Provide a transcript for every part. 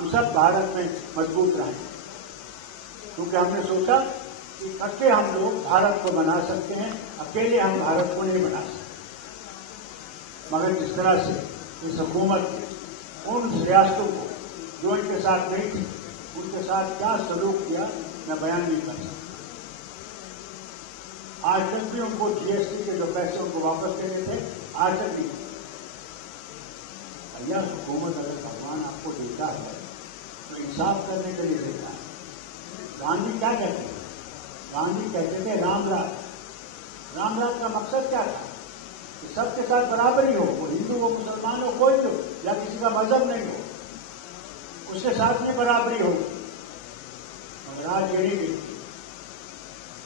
ہم سب بھارت میں مضبوط رہیں، کیونکہ ہم نے سوچا کہ اکٹھے ہم لوگ بھارت کو بنا سکتے ہیں، اکیلے ہم بھارت کو نہیں بنا سکتے۔ مگر جس طرح سے اس حکومت نے ان ریاستوں کو جو ان کے ساتھ نہیں تھی ان کے ساتھ کیا سلوک کیا میں بیان نہیں کر سکتا۔ آج تک بھی ان کو جی ایس ٹی کے جو پیسے ان کو واپس دینے تھے آج تک نہیں۔ اللہ حکومت اگر بھگوان آپ کو دیتا ہے تو انصاف کرنے کے لیے دیتا ہے۔ گاندھی کیا کہتے ہیں؟ گاندھی کہتے تھے رام راج۔ رام راج کا مقصد کیا تھا؟ کہ سب کے ساتھ برابری ہو، وہ ہندو ہو مسلمان ہو کوئی ہو یا کسی کا مذہب نہیں ہو، اس کے ساتھ میں برابری ہو۔ مگر آج یہ نہیں دیکھتے،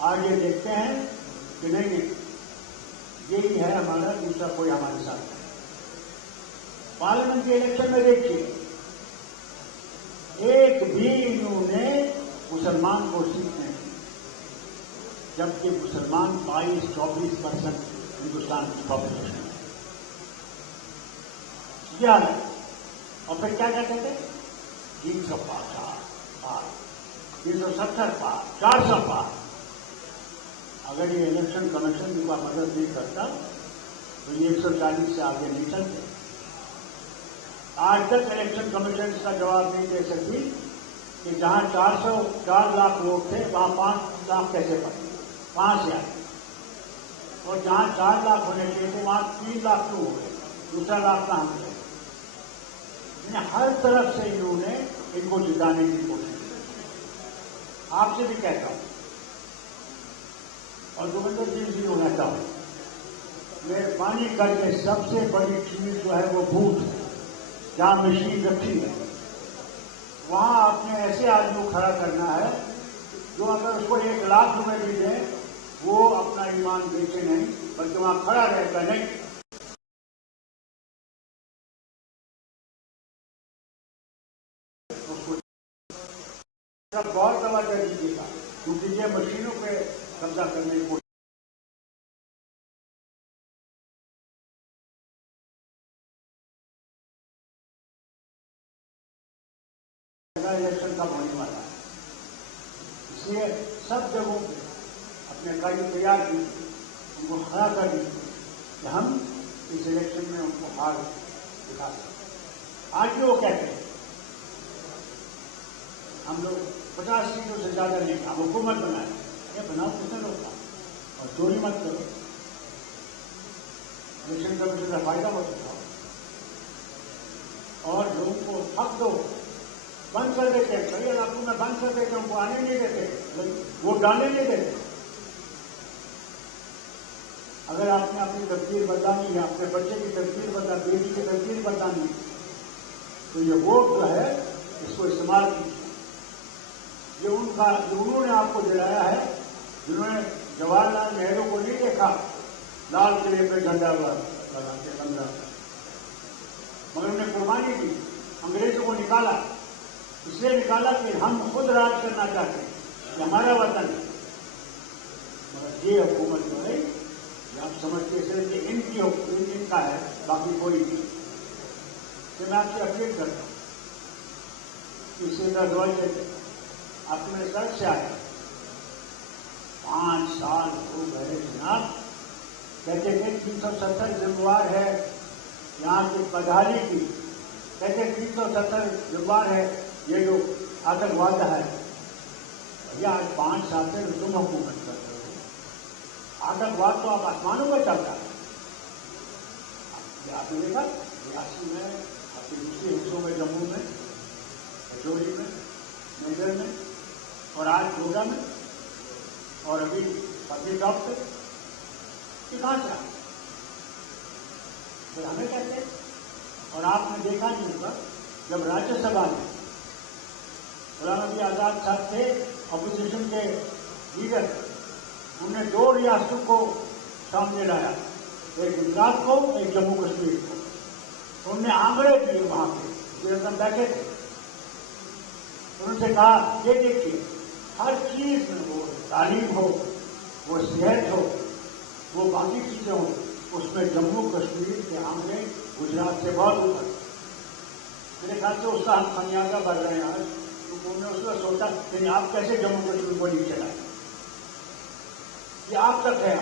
آج یہ دیکھتے ہیں کہ نہیں یہی ہے ہمارا، دوسرا کوئی ہمارے ساتھ نہیں۔ پارلیمنٹ کے الیکشن میں دیکھیے ایک بھی انہوں نے مسلمان کو سیٹ نہیں دی، جبکہ مسلمان 22-24% ہندوستان کی پاپولیشن ہے۔ یہ حال ہے۔ اور پھر کیا کہتے تھے؟ 350 پار، 370 پار، 400 پار۔ اگر یہ الیکشن کمیشن ان کا مدد نہیں کرتا تو یہ 140 سے آگے نہیں چلتے۔ آج تک الیکشن کمیشن اس کا جواب نہیں دے سکتی کہ جہاں 4 لاکھ لوگ تھے وہاں 5 لاکھ کیسے پڑے، 5 سے آئے، اور جہاں 4 لاکھ ہونے چاہیے تھے وہاں 3 لاکھ کیوں ہو گئے، دوسرا لاکھ کہاں ہو گئے؟ ہر طرف سے انہوں نے ان کو جتانے کی کوشش کی۔ آپ سے بھی کہتا ہوں اور گووندر سنگھ جی ہونا چاہوں، مہربانی کر کے سب سے بڑی چیز جو ہے وہ بوتھ ہے، جہاں مشین رکھی ہے وہاں آپ نے ایسے آدمی کو کھڑا کرنا ہے جو اگر اس کو 1 لاکھ روپے بھی دیں وہ اپنا ایمان بیچے نہیں، بلکہ وہاں کھڑا رہتا نہیں۔ سب بہت توجہ دیجیے گا کیونکہ یہ مشینوں پہ قبضہ کرنے کی الیکشن کب ہونے والا ہے، اس لیے سب جگہوں پہ اپنے قائد تیار کیجیے، ان کو کھڑا کر دیجیے کہ ہم اس الیکشن میں ان کو ہار دکھا سکتے۔ آج بھی وہ کہتے ہیں ہم لوگ 50 سیٹوں سے زیادہ نہیں، ہم حکومت بنائیں، یہ بناؤ کتنے لوگ کا، اور چوری مت کرو، الیکشن کمیشن کا فائدہ مت اٹھاؤ، اور لوگوں کو حق دو۔ بند کر دیتے ہیں، کئی علاقوں میں بند کر دیتے ہیں، ان کو آنے نہیں دیتے، ووٹ ڈالنے نہیں دیتے۔ اگر آپ نے اپنی تقدیر بدلانی ہے، اپنے بچے کی تقدیر بدلانی، بیٹی کی تقدیر بدلانی ہے تو یہ ووٹ جو ہے اس کو استعمال کیجیے۔ یہ ان کا جو انہوں نے آپ کو دلایا ہے، جنہوں نے جواہر لال نہرو کو نہیں دیکھا لال قلعے پہ جھنڈا لگا کے 15، مگر انہوں نے قربانی کی، انگریزوں کو نکالا، اس لیے نکالا کہ ہم خود راج کرنا چاہتے ہیں، یہ ہمارا وطن ہے۔ مگر یہ حکومت جو ہے یہ آپ سمجھتے ہیں کہ ان کا ہے، باقی کوئی نہیں۔ کہ میں آپ سے اپیل کرتا ہوں کہ اس سے آپ کے میرے سڑک سے آئے 5 سال ہو گئے جناب، کہتے تھے 370 ذمہ ہے یہاں کی بدحالی کی، کہتے 370 ذمہ ہے یہ جو آتنکواد ہے۔ بھیا آج 5 سال سے تم حکومت کر رہے ہو، آتنکواد تو آپ آسمانوں میں چلتا ہے۔ آپ نے دیکھا ریاسی میں، آپ کے دوسرے حصوں میں، جموں میں، رجوری میں، میڈر میں، اور آج ڈوڈا میں، اور ابھی پتلی ٹاپ پہ، یہ کہاں سے آئے؟ پھر ہمیں کہتے ہیں۔ اور آپ نے دیکھا نہیں ہوگا جب راجیہ سبھا میں غلام نبی آزاد صاحب تھے اپوزیشن کے لیڈر، انہوں نے 2 ریاستوں کو سامنے لایا، ایک گجرات کو، ایک جموں کشمیر کو۔ انہوں نے آنکڑے دیے وہاں پہ جو ہم بیٹھے تھے، انہوں نے کہا یہ دیکھیے ہر چیز میں، وہ تعلیم ہو، وہ صحت ہو، وہ باقی چیزیں ہوں، اس میں جموں کشمیر کے آنکڑے گجرات سے بہت اوپر۔ میرے خیال سے اس کا ہم خمیازہ بھر رہے ہیں آج. تو میں اس کا سوچا لیکن آپ کیسے جموں کشمیر کو نہیں چلائیں؟ یہ آپ تک ہے.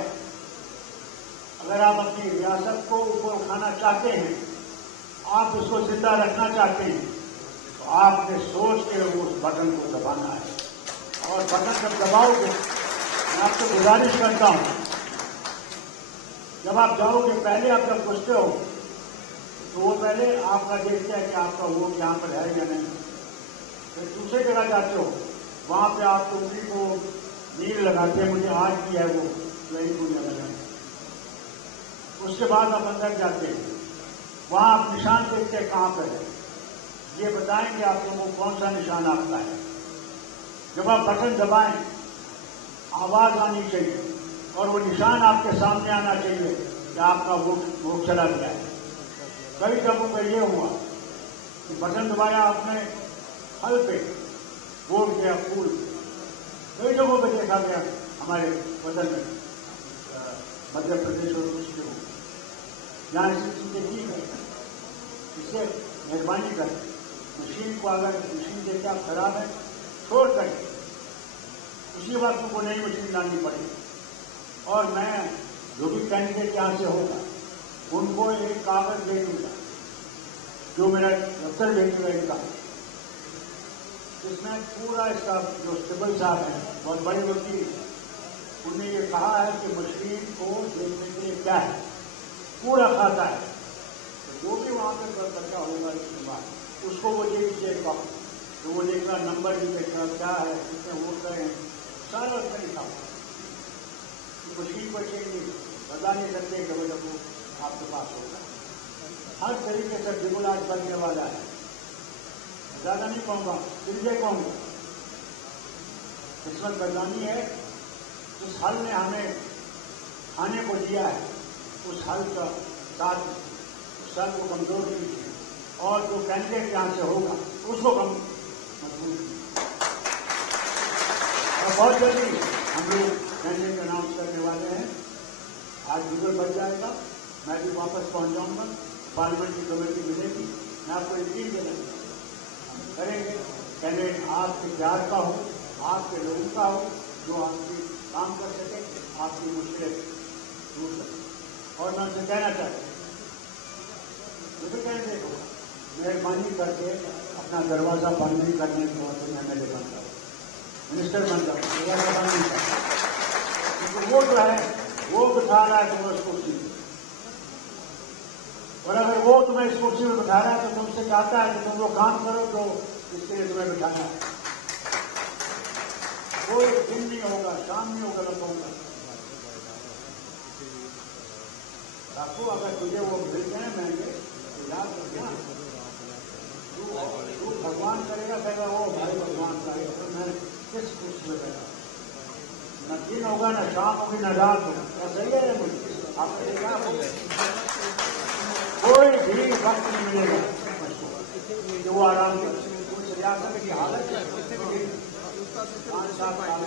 اگر آپ اپنی ریاست کو اوپر اٹھانا چاہتے ہیں، آپ اس کو زندہ رکھنا چاہتے ہیں، تو آپ نے سوچ کے اس بٹن کو دبانا ہے. اور بٹن جب دباؤ گے، میں آپ سے گزارش کرتا ہوں، جب آپ جاؤ گے پہلے آپ جب پوچھتے ہو تو وہ پہلے آپ کا دیکھتے ہیں کہ آپ کا ووٹ یہاں پر ہے یا نہیں. پھر دوسری جگہ جاتے ہو، وہاں پہ آپ کو انگلی کو نیل لگاتے ہیں، مجھے آج بھی ہے وہ یہی دنیا لگا. اس کے بعد آپ اندر جاتے ہیں، وہاں آپ نشان دیکھتے ہیں کہاں پر ہے. یہ بتائیں کہ آپ کو وہ کون سا نشان آپ کا ہے. جب آپ بٹن دبائیں، آواز آنی چاہیے اور وہ نشان آپ کے سامنے آنا چاہیے کہ آپ کا ووٹ چلا گیا ہے. کئی جگہوں پہ یہ ہوا کہ بٹن دبایا آپ نے پھل پہ، ووٹ گیا پھول. کئی جگہوں پہ دیکھا گیا ہمارے وطن میں، مدھیہ پردیش اور دوسری جگہوں جہاں ایسی چیزیں ٹھیک ہے. اس سے مہربانی کریں، مشین کو اگر مشین دیکھتے آپ خراب ہے چھوڑ کر اسی وقت کو نئی مشین لانی پڑے. اور میں جو بھی کینڈیڈیٹ یہاں سے ہوگا ان کو ایک کاغذ دے دوں گا جو میرا دفتر بھیجوں گا ان کا، اس میں پورا اس کا جو سبل صاحب ہیں بہت بڑے وکیل، انہوں نے یہ کہا ہے کہ مشین کو دیکھنے کے لیے کیا ہے، پورا کھاتا ہے. جو بھی وہاں پہ بچہ ہوگا اس کے بعد اس کو وہ یہ دیجیے گا تو وہ دیکھ رہا نمبر بھی دیکھ رہا کیا ہے، کتنے ووٹ گئے ہیں، سارا اس میں لکھا ہوا. مشین کو چینج بتا نہیں سکتے کہ وہ جب وہ آپ کے پاس ہوگا. ہر طریقے سے بالکل آج بننے والا ہے. زیادہ نہیں کہوں گا، پھر یہ کہوں گا قسمت بدنامی ہے. اس حل نے ہمیں کھانے کو دیا ہے، اس حل کا ساتھ سر کو کمزور کیجیے اور جو کینڈیڈیٹ یہاں سے ہوگا اس کو کم مضبوط کیجیے. اور بہت جلدی ہم لوگ کینڈیڈیٹ اناؤنس کرنے والے ہیں. آج گوگل بچ جائے گا، میں بھی واپس پہنچ جاؤں گا، پارلیمنٹ کی کمیٹی ملے گی، میں آپ کو یقین دینا ہم کریں گے. کینڈیڈیٹ آپ کے پیار کا ہو، آپ کے لوگوں کا ہو، جو آپ کی کام کر سکے، آپ کی مشکلیں دور سکے. اور میں ان سے کہنا چاہتا ہوں مجھے کہنے کو مہربانی کر کے اپنا دروازہ بند نہیں کرنے کے بعد میں ایم ایل اے بن جاؤں، منسٹر بن جاؤں، دروازہ بند نہیں کرتا. کیونکہ وہ جو ہے وہ بٹھا رہا ہے تو وہ اس کرسی میں، اور اگر وہ تمہیں اس کرسی میں بٹھا رہا ہے تو تم سے چاہتا ہے کہ تم وہ کام کرو جو اس کے لیے تمہیں بٹھانا ہے. کوئی دن نہیں ہوگا، شام نہیں ہوگا، لوگوں کا رکھو. اگر تجھے وہ مل گئے مہنگے تو یاد رکھنا، تو بھگوان کرے گا کہے گا وہ بھائی بھگوان کرے گا تو میں کس خوش میں رہا. نہ دن ہوگا، نہ شام ہوگی، نہ رات ہوگا. کیا صحیح ہے مجھے آپ کو کیا کوئی بھی وقت نہیں ملے گا کہ وہ آرام کرے. اس ریاست کی حالت ہے